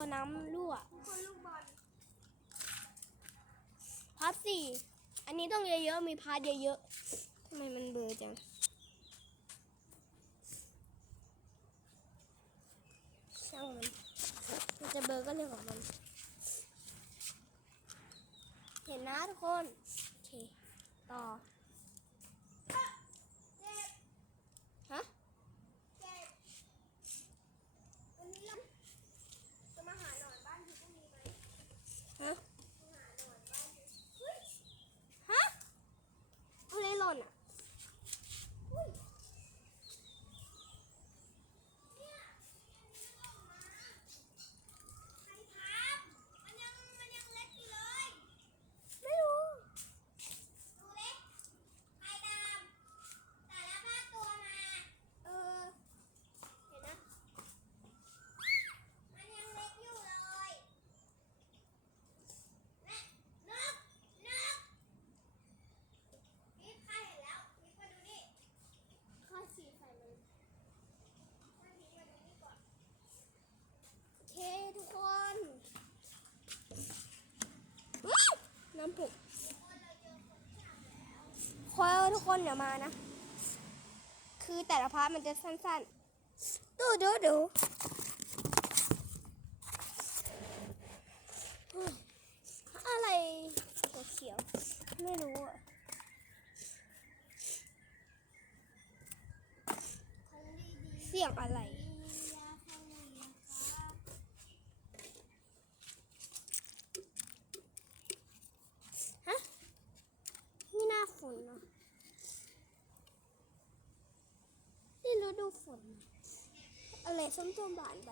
น้ำรั่วคนลูกบอลพาร์ทสี่อันนี้ต้องเยอะๆ มีพาร์ทเยอะๆทำไมมันเบลอจัง ช่างมัน มันจะเบลอก็เรื่องของมัน เห็นนะทุกคน โอเค ต่อ เจ็บ ฮะ เจ็บวันนี้เราจะมาหาหนอนบ้านพี่พรุ่งนี้ไหม ฮะ มาหาหนอนบ้านพี่เฮ้ย ฮะ อะไรหล่นอะ อุ้ย ใครทำมันยังมันยังเล็กอยู่เลย ไม่รู้ ดูเล็กใครทำแต่ละภาคตัวมา เออ เห็นนะ มันยังเล็กอยู่เลยและนกนกนี่ใครเห็นแล้วนี่มาดูนี่ ข้าสีใส่มัน มาดูมาดูนี่ก่อน โอเคทุกคนอื้อ น้ำผุกคนเราเจอคนที่ทำแล้วคอยทุกคนอย่ามานะ คือแต่ละพาร์ทมันจะสั้นๆ ดูดูดูอะไรเขียวๆไม่รู้อะเสียงอะไร ยาของดีนะคะ ฮะนี่หน้า ฝนเนาะนี่ฤดูฝน อะไรส้มๆบานไป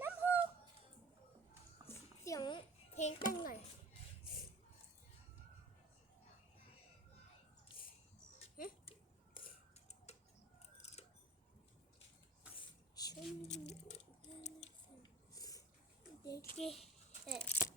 น้ำพุเสียงเพลงตั้ง Peki. Evet.